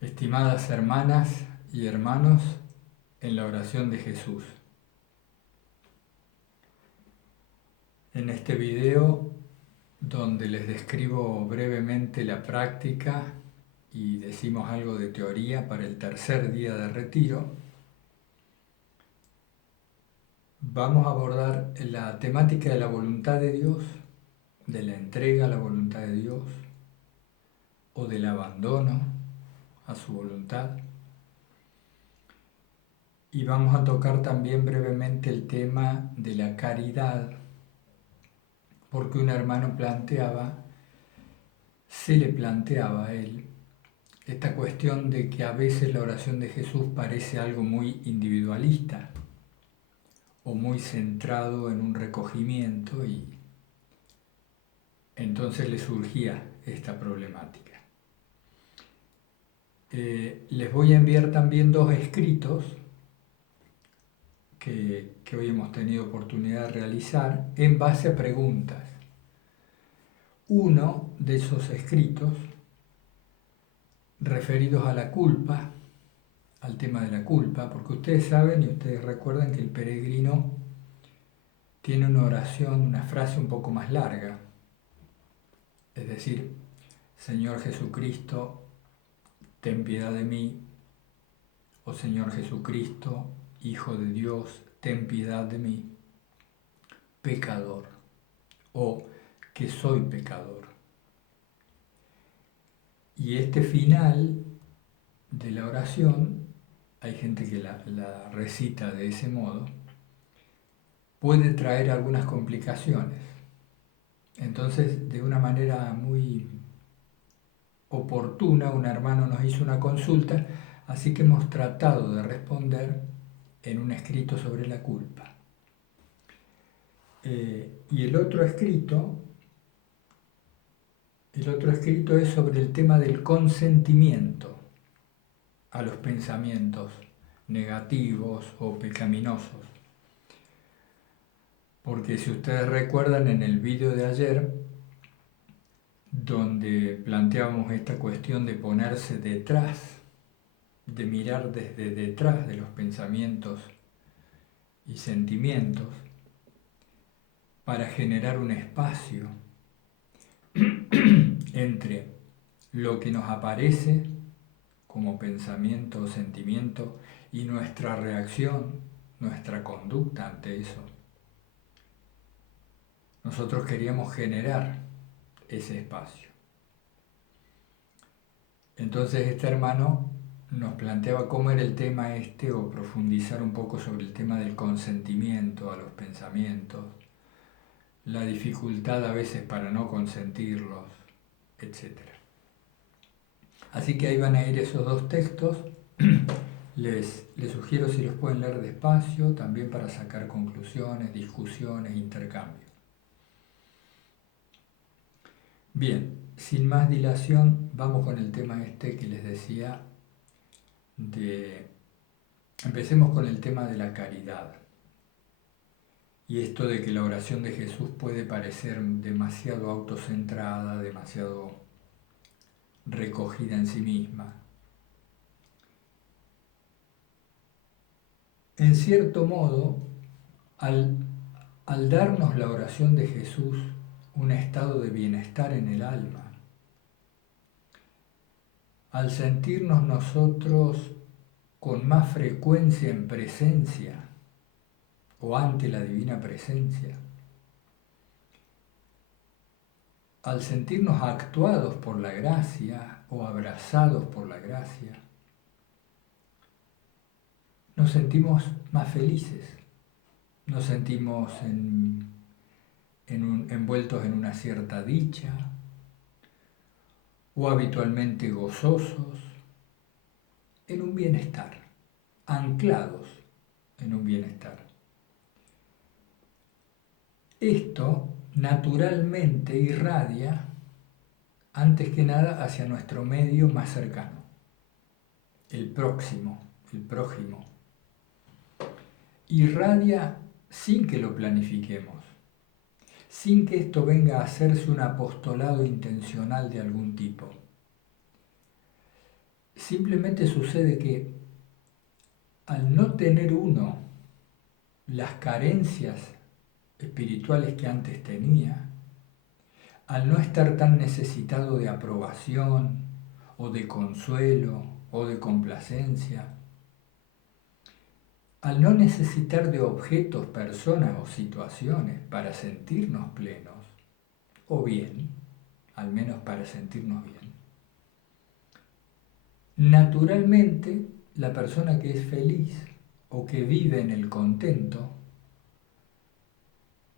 Estimadas hermanas y hermanos, en la oración de Jesús. En este video, donde les describo brevemente la práctica y decimos algo de teoría para el tercer día de retiro, vamos a abordar la temática de la voluntad de Dios, de la entrega a la voluntad de Dios o del abandono a su voluntad. Y vamos a tocar también brevemente el tema de la caridad, porque un hermano se le planteaba a él, esta cuestión de que a veces la oración de Jesús parece algo muy individualista o muy centrado en un recogimiento, y entonces le surgía esta problemática. Les voy a enviar también dos escritos que hoy hemos tenido oportunidad de realizar en base a preguntas. Uno de esos escritos referidos a la culpa, al tema de la culpa, porque ustedes saben y ustedes recuerdan que el peregrino tiene una oración, una frase un poco más larga, es decir, Señor Jesucristo, ten piedad de mí, o Señor Jesucristo, Hijo de Dios, ten piedad de mí, pecador, o que soy pecador. Y este final de la oración, hay gente que la recita de ese modo, puede traer algunas complicaciones. Entonces, de una manera muy oportuna, un hermano nos hizo una consulta, así que hemos tratado de responder en un escrito sobre la culpa. Y el otro escrito es sobre el tema del consentimiento a los pensamientos negativos o pecaminosos. Porque si ustedes recuerdan en el vídeo de ayer, donde planteábamos esta cuestión de ponerse detrás, de mirar desde detrás de los pensamientos y sentimientos para generar un espacio entre lo que nos aparece como pensamiento o sentimiento y nuestra reacción, nuestra conducta ante eso. Nosotros queríamos generar ese espacio. Entonces este hermano nos planteaba cómo era el tema o profundizar un poco sobre el tema del consentimiento a los pensamientos, la dificultad a veces para no consentirlos, etc. Así que ahí van a ir esos dos textos. Les sugiero si los pueden leer despacio, también para sacar conclusiones, discusiones, intercambios. Bien, sin más dilación, vamos con el tema que les decía Empecemos con el tema de la caridad. Y esto de que la oración de Jesús puede parecer demasiado autocentrada, demasiado recogida en sí misma. En cierto modo, al darnos la oración de Jesús un estado de bienestar en el alma, al sentirnos nosotros con más frecuencia en presencia o ante la divina presencia, al sentirnos actuados por la gracia o abrazados por la gracia, nos sentimos más felices, nos sentimos envueltos en una cierta dicha o habitualmente gozosos, en un bienestar, anclados en un bienestar. Esto naturalmente irradia, antes que nada, hacia nuestro medio más cercano, el próximo, el prójimo. Irradia sin que lo planifiquemos, sin que esto venga a hacerse un apostolado intencional de algún tipo, simplemente sucede que al no tener uno las carencias espirituales que antes tenía, al no estar tan necesitado de aprobación o de consuelo o de complacencia, al no necesitar de objetos, personas o situaciones para sentirnos plenos o bien, al menos para sentirnos bien, naturalmente la persona que es feliz o que vive en el contento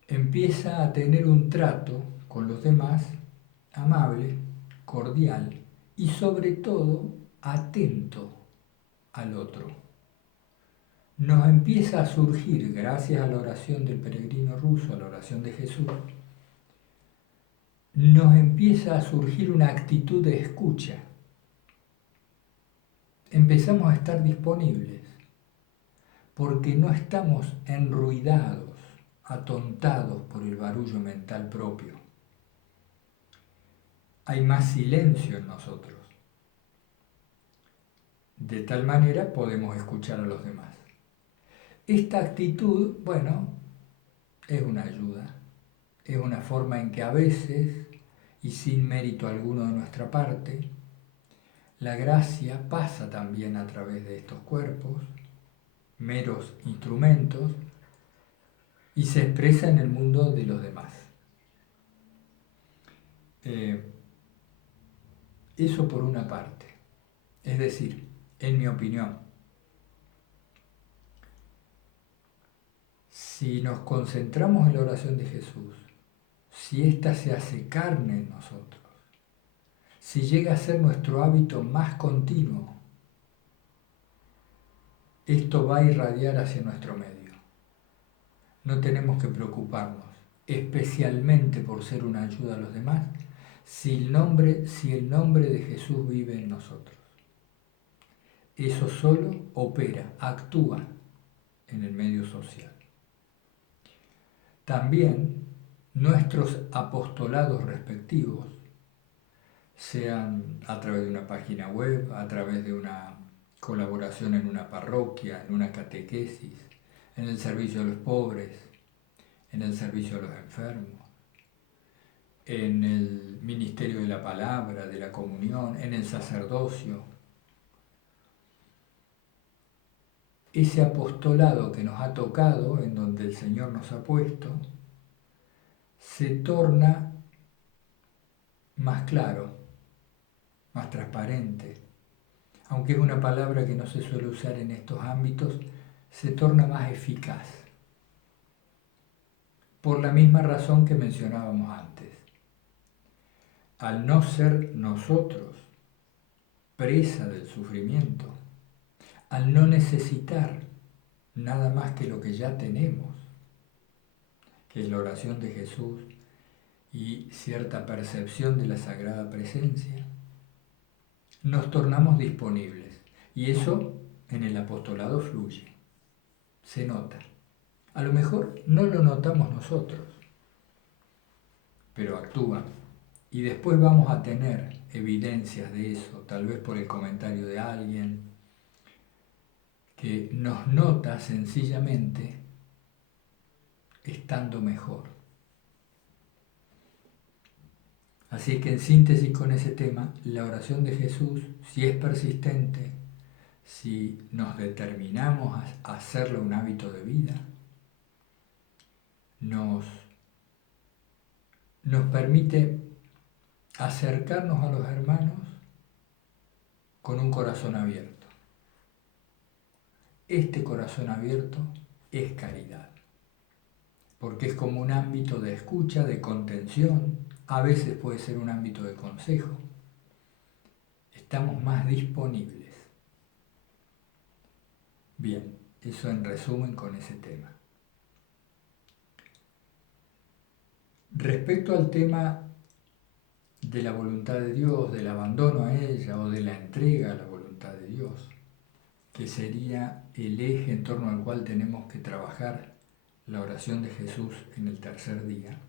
empieza a tener un trato con los demás amable, cordial y sobre todo atento al otro. Nos empieza a surgir, gracias a la oración del peregrino ruso, a la oración de Jesús, nos empieza a surgir una actitud de escucha. Empezamos a estar disponibles porque no estamos enruidados, atontados por el barullo mental propio. Hay más silencio en nosotros. De tal manera podemos escuchar a los demás. Esta actitud, bueno, es una ayuda. Es una forma en que a veces, y sin mérito alguno de nuestra parte, la gracia pasa también a través de estos cuerpos, meros instrumentos, y se expresa en el mundo de los demás. Eso por una parte. Es decir, en mi opinión, si nos concentramos en la oración de Jesús, si ésta se hace carne en nosotros, si llega a ser nuestro hábito más continuo, esto va a irradiar hacia nuestro medio. No tenemos que preocuparnos, especialmente por ser una ayuda a los demás, si el nombre de Jesús vive en nosotros. Eso solo opera, actúa en el medio social. También nuestros apostolados respectivos, sean a través de una página web, a través de una colaboración en una parroquia, en una catequesis, en el servicio a los pobres, en el servicio a los enfermos, en el ministerio de la palabra, de la comunión, en el sacerdocio. Ese apostolado que nos ha tocado, en donde el Señor nos ha puesto, se torna más claro, más transparente. Aunque es una palabra que no se suele usar en estos ámbitos, se torna más eficaz. Por la misma razón que mencionábamos antes. Al no ser nosotros presa del sufrimiento, al no necesitar nada más que lo que ya tenemos, que es la oración de Jesús y cierta percepción de la Sagrada Presencia, nos tornamos disponibles. Y eso en el apostolado fluye, se nota. A lo mejor no lo notamos nosotros, pero actúa. Y después vamos a tener evidencias de eso, tal vez por el comentario de alguien que nos nota sencillamente estando mejor. Así que en síntesis con ese tema, la oración de Jesús, si es persistente, si nos determinamos a hacerlo un hábito de vida, nos permite acercarnos a los hermanos con un corazón abierto. Este corazón abierto es caridad, porque es como un ámbito de escucha, de contención, a veces puede ser un ámbito de consejo. Estamos más disponibles. Bien, eso en resumen con ese tema. Respecto al tema de la voluntad de Dios, del abandono a ella o de la entrega a la voluntad de Dios, que sería el eje en torno al cual tenemos que trabajar la oración de Jesús en el tercer día,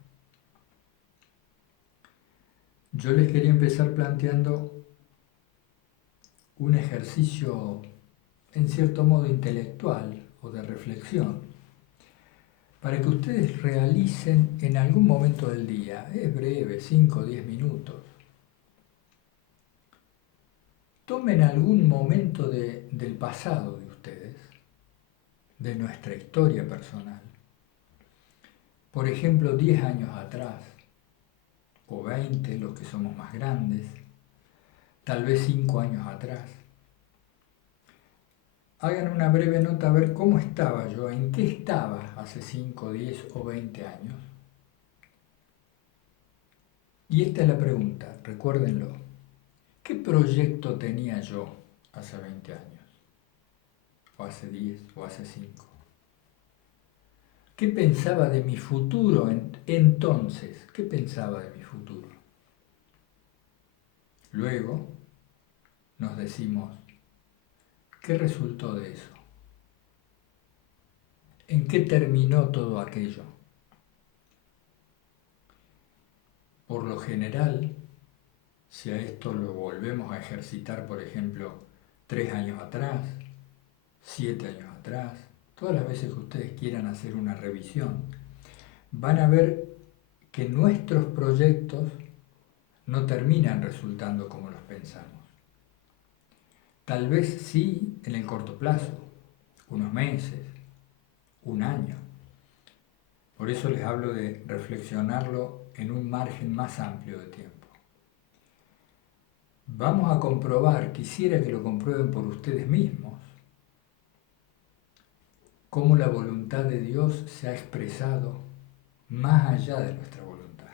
yo les quería empezar planteando un ejercicio en cierto modo intelectual o de reflexión, para que ustedes realicen en algún momento del día, es breve, 5 o 10 minutos, tomen algún momento del pasado de ustedes, de nuestra historia personal, por ejemplo 10 años atrás, o 20, los que somos más grandes, tal vez 5 años atrás. Hagan una breve nota a ver cómo estaba yo, en qué estaba hace 5, 10 o 20 años. Y esta es la pregunta, recuérdenlo. ¿Qué proyecto tenía yo hace 20 años? ¿O hace 10? ¿O hace 5? ¿Qué pensaba de mi futuro entonces? ¿Qué pensaba de mi futuro? Luego nos decimos, ¿qué resultó de eso? ¿En qué terminó todo aquello? Por lo general, si a esto lo volvemos a ejercitar, por ejemplo, 3 años atrás, 7 años atrás, todas las veces que ustedes quieran hacer una revisión, van a ver que nuestros proyectos no terminan resultando como los pensamos. Tal vez sí en el corto plazo, unos meses, un año. Por eso les hablo de reflexionarlo en un margen más amplio de tiempo. Vamos a comprobar, quisiera que lo comprueben por ustedes mismos, cómo la voluntad de Dios se ha expresado más allá de nuestra voluntad.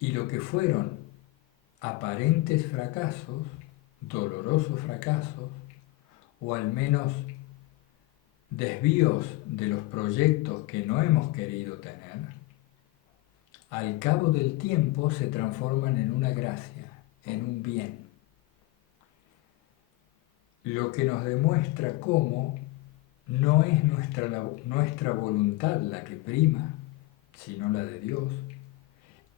Y lo que fueron aparentes fracasos, dolorosos fracasos, o al menos desvíos de los proyectos que no hemos querido tener, al cabo del tiempo se transforman en una gracia, en un bien. Lo que nos demuestra cómo no es nuestra voluntad la que prima, sino la de Dios,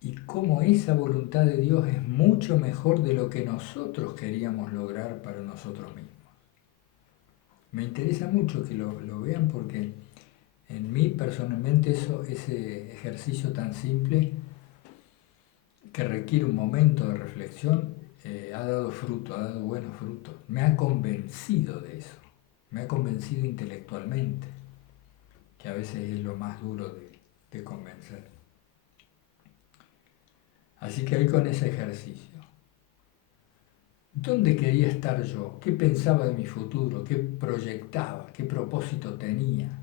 y cómo esa voluntad de Dios es mucho mejor de lo que nosotros queríamos lograr para nosotros mismos. Me interesa mucho que lo vean porque en mí personalmente ese ejercicio tan simple que requiere un momento de reflexión ha dado fruto, ha dado buenos frutos. Me ha convencido de eso, me ha convencido intelectualmente, que a veces es lo más duro de convencer. Así que ahí con ese ejercicio. ¿Dónde quería estar yo? ¿Qué pensaba de mi futuro? ¿Qué proyectaba? ¿Qué propósito tenía?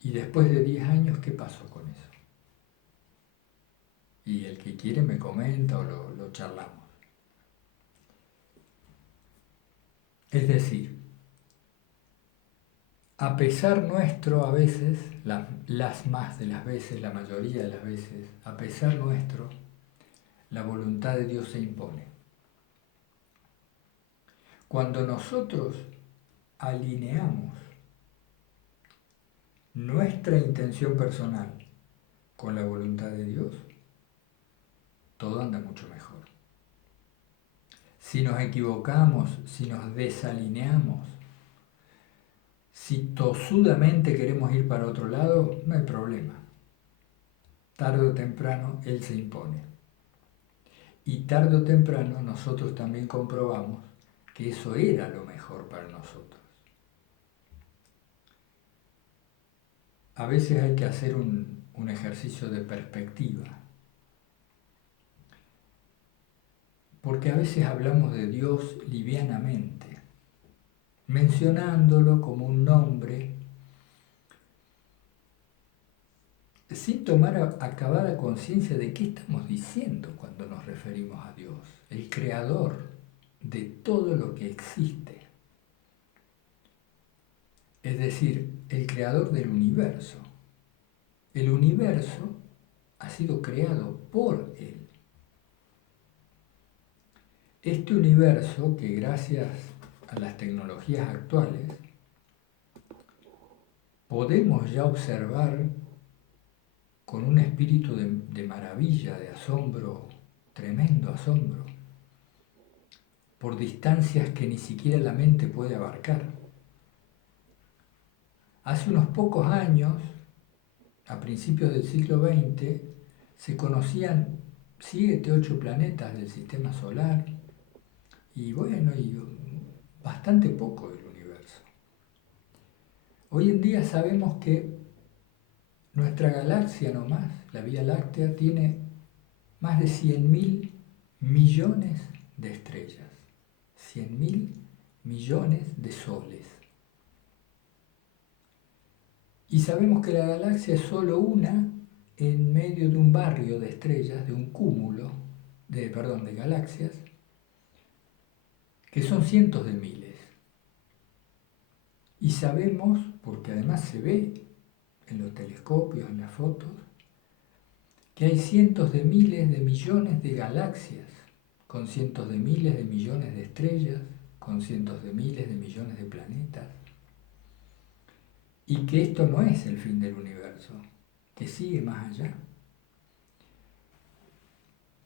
Y después de 10 años, ¿qué pasó con eso? Y el que quiere me comenta o lo charlamos. Es decir, a pesar nuestro a veces, las más de las veces, la mayoría de las veces, a pesar nuestro, la voluntad de Dios se impone. Cuando nosotros alineamos nuestra intención personal con la voluntad de Dios, todo anda mucho mejor. Si nos equivocamos, si nos desalineamos, si tosudamente queremos ir para otro lado, no hay problema. Tarde o temprano Él se impone. Y tarde o temprano nosotros también comprobamos que eso era lo mejor para nosotros. A veces hay que hacer un ejercicio de perspectiva, porque a veces hablamos de Dios livianamente, mencionándolo como un nombre, sin tomar acabada conciencia de qué estamos diciendo cuando nos referimos a Dios, el creador de todo lo que existe. Es decir, el creador del universo. El universo ha sido creado por Él. Este universo que gracias a las tecnologías actuales podemos ya observar con un espíritu de maravilla, de asombro, tremendo asombro. por distancias que ni siquiera la mente puede abarcar. Hace unos pocos años, a principios del siglo XX, se conocían 7, 8 planetas del sistema solar y bueno, y bastante poco del universo. Hoy en día sabemos que nuestra galaxia nomás, la Vía Láctea, tiene más de 100.000 millones de estrellas, 100.000 millones de soles. Y sabemos que la galaxia es solo una en medio de un barrio de estrellas, de un cúmulo de galaxias, que son cientos de miles. Y sabemos, porque además se ve en los telescopios, en las fotos, que hay cientos de miles de millones de galaxias, con cientos de miles de millones de estrellas, con cientos de miles de millones de planetas, y que esto no es el fin del universo, que sigue más allá.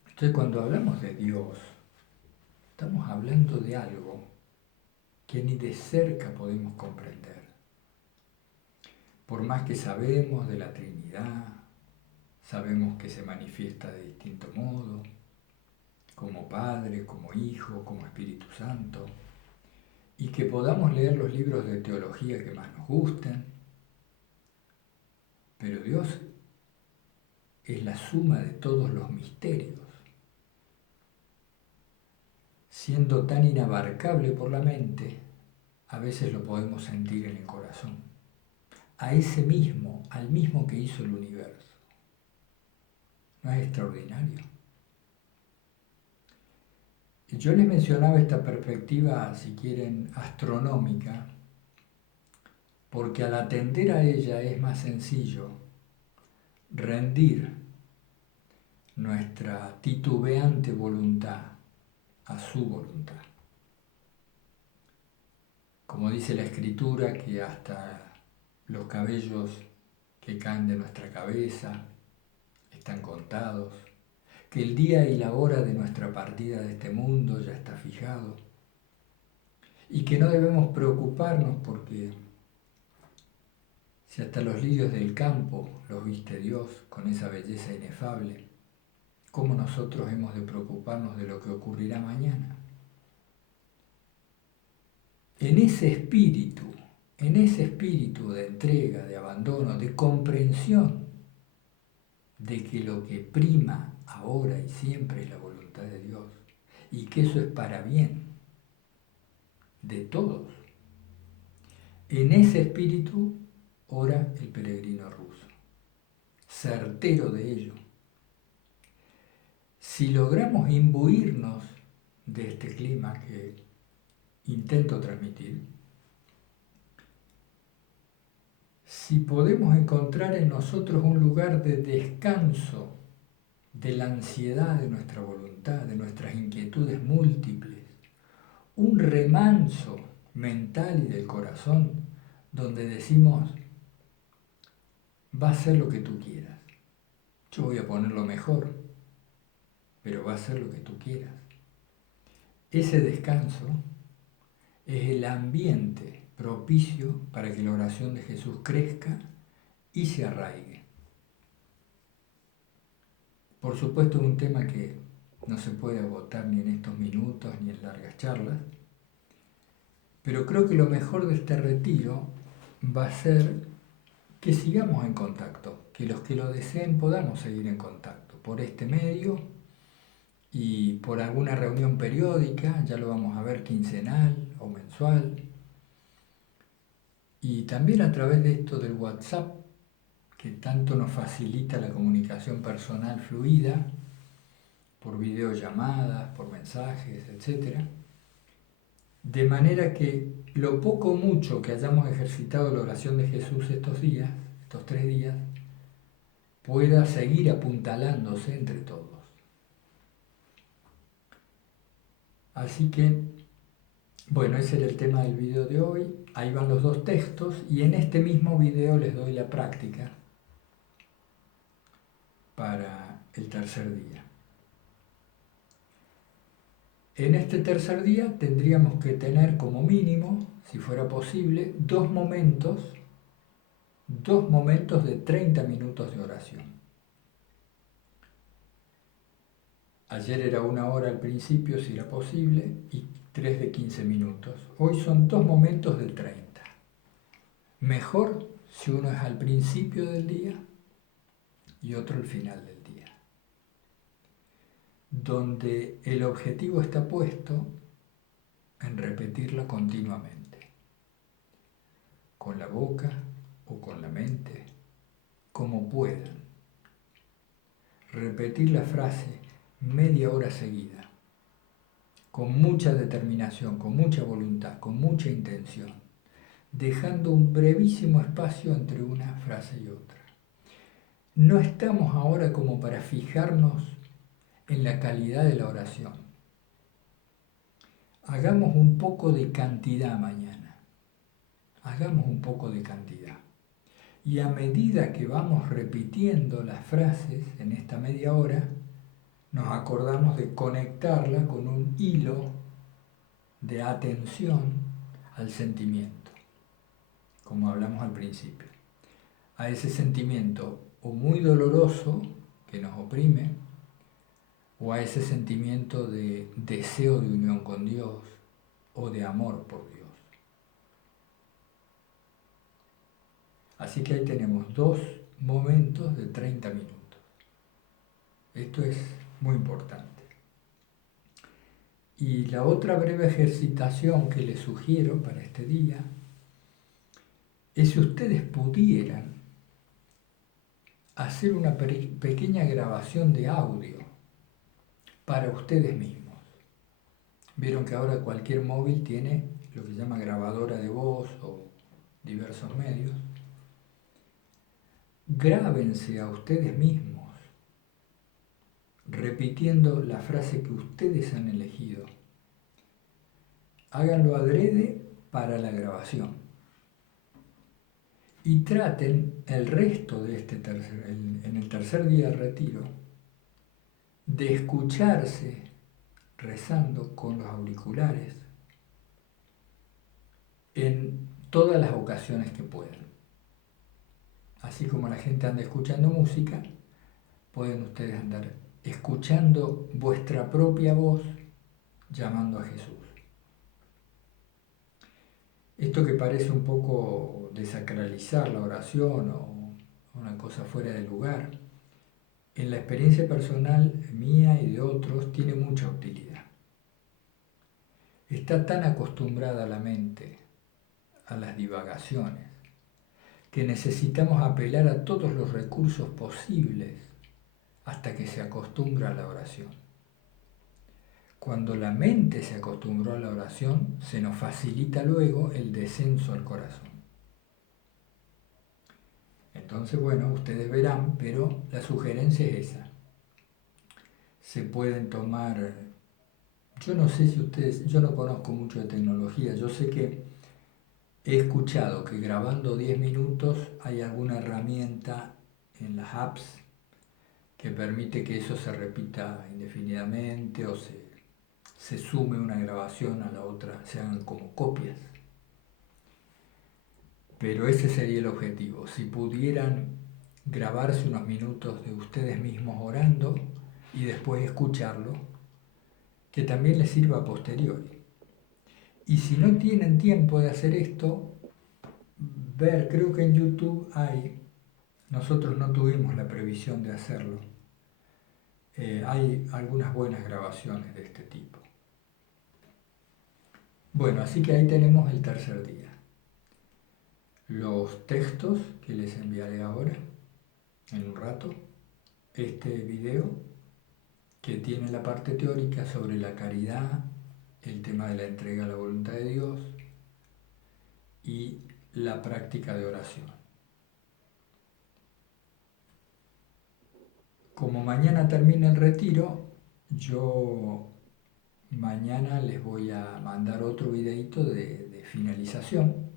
Entonces, cuando hablamos de Dios, estamos hablando de algo que ni de cerca podemos comprender. Por más que sabemos de la Trinidad, sabemos que se manifiesta de distinto modo, como Padre, como Hijo, como Espíritu Santo, y que podamos leer los libros de teología que más nos gusten, pero Dios es la suma de todos los misterios. Siendo tan inabarcable por la mente, a veces lo podemos sentir en el corazón. A ese mismo, al mismo que hizo el universo. ¿No es extraordinario? Yo les mencionaba esta perspectiva, si quieren, astronómica, porque al atender a ella es más sencillo rendir nuestra titubeante voluntad a su voluntad. Como dice la Escritura, que hasta los cabellos que caen de nuestra cabeza están contados, que el día y la hora de nuestra partida de este mundo ya está fijado, y que no debemos preocuparnos porque si hasta los lirios del campo los viste Dios con esa belleza inefable, ¿cómo nosotros hemos de preocuparnos de lo que ocurrirá mañana? En ese espíritu de entrega, de abandono, de comprensión de que lo que prima ahora y siempre es la voluntad de Dios y que eso es para bien de todos. En ese espíritu ora el peregrino ruso, certero de ello. Si logramos imbuirnos de este clima que intento transmitir, si podemos encontrar en nosotros un lugar de descanso de la ansiedad de nuestra voluntad, de nuestras inquietudes múltiples, un remanso mental y del corazón donde decimos, va a ser lo que tú quieras, yo voy a poner lo mejor, pero va a ser lo que tú quieras. Ese descanso es el ambiente propicio para que la oración de Jesús crezca y se arraigue. Por supuesto es un tema que no se puede agotar ni en estos minutos ni en largas charlas, pero creo que lo mejor de este retiro va a ser que sigamos en contacto, que los que lo deseen podamos seguir en contacto por este medio y por alguna reunión periódica, ya lo vamos a ver quincenal o mensual, y también a través de esto del WhatsApp, que tanto nos facilita la comunicación personal fluida, por videollamadas, por mensajes, etc. De manera que lo poco o mucho que hayamos ejercitado la oración de Jesús estos días, estos 3 días, pueda seguir apuntalándose entre todos. Así que, bueno, ese era el tema del video de hoy. Ahí van los 2 textos y en este mismo video les doy la práctica para el tercer día. En este tercer día tendríamos que tener como mínimo, si fuera posible, dos momentos de 30 minutos de oración. Ayer era 1 hora al principio, si era posible, y 3 de 15 minutos. Hoy son 2 momentos de 30. Mejor si uno es al principio del día y otro al final del día, donde el objetivo está puesto en repetirla continuamente, con la boca o con la mente, como puedan. Repetir la frase media hora seguida, con mucha determinación, con mucha voluntad, con mucha intención, dejando un brevísimo espacio entre una frase y otra. No estamos ahora como para fijarnos en la calidad de la oración. Hagamos un poco de cantidad mañana. Hagamos un poco de cantidad. Y a medida que vamos repitiendo las frases en esta media hora, nos acordamos de conectarla con un hilo de atención al sentimiento, como hablamos al principio. A ese sentimiento o muy doloroso que nos oprime, o a ese sentimiento de deseo de unión con Dios o de amor por Dios. Así que ahí tenemos 2 momentos de 30 minutos. Esto es muy importante. Y la otra breve ejercitación que les sugiero para este día es si ustedes pudieran hacer una pequeña grabación de audio para ustedes mismos. Vieron que ahora cualquier móvil tiene lo que se llama grabadora de voz o diversos medios. Grábense a ustedes mismos repitiendo la frase que ustedes han elegido. Háganlo adrede para la grabación. Y traten el resto de en el tercer día del retiro, de escucharse rezando con los auriculares en todas las ocasiones que puedan. Así como la gente anda escuchando música, pueden ustedes andar escuchando vuestra propia voz llamando a Jesús. Esto que parece un poco desacralizar la oración o una cosa fuera de lugar, en la experiencia personal mía y de otros tiene mucha utilidad. Está tan acostumbrada la mente a las divagaciones que necesitamos apelar a todos los recursos posibles hasta que se acostumbra a la oración. Cuando la mente se acostumbró a la oración, se nos facilita luego el descenso al corazón. Entonces, bueno, ustedes verán, pero la sugerencia es esa. Se pueden tomar, yo no sé si ustedes, yo no conozco mucho de tecnología, yo sé que he escuchado que grabando 10 minutos hay alguna herramienta en las apps que permite que eso se repita indefinidamente o se sume una grabación a la otra, se hagan como copias. Pero ese sería el objetivo. Si pudieran grabarse unos minutos de ustedes mismos orando y después escucharlo, que también les sirva a posteriori. Y si no tienen tiempo de hacer esto, creo que en YouTube hay, nosotros no tuvimos la previsión de hacerlo, hay algunas buenas grabaciones de este tipo. Bueno, así que ahí tenemos el tercer día. Los textos que les enviaré ahora, en un rato, este video que tiene la parte teórica sobre la caridad, el tema de la entrega a la voluntad de Dios y la práctica de oración. Como mañana termina el retiro, yo mañana les voy a mandar otro videito de finalización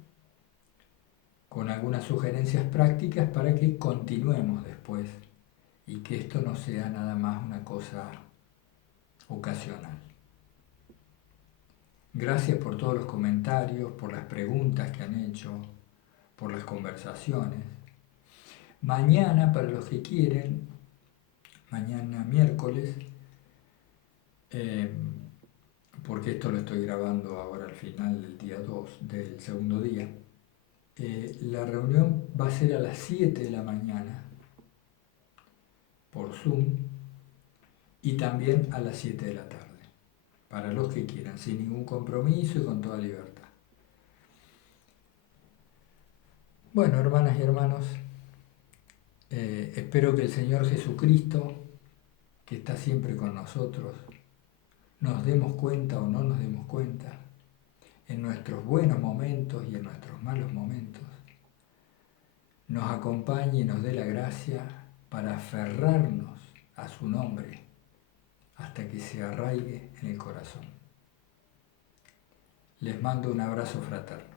con algunas sugerencias prácticas para que continuemos después y que esto no sea nada más una cosa ocasional. Gracias por todos los comentarios, por las preguntas que han hecho, por las conversaciones. Mañana, para los que quieren, mañana miércoles, porque esto lo estoy grabando ahora al final del día 2 del segundo día, la reunión va a ser a las 7 de la mañana por Zoom y también a las 7 de la tarde, para los que quieran, sin ningún compromiso y con toda libertad. Bueno, hermanas y hermanos, espero que el Señor Jesucristo, que está siempre con nosotros, nos demos cuenta o no nos demos cuenta, en nuestros buenos momentos y en nuestros malos momentos, nos acompañe y nos dé la gracia para aferrarnos a su nombre hasta que se arraigue en el corazón. Les mando un abrazo fraterno.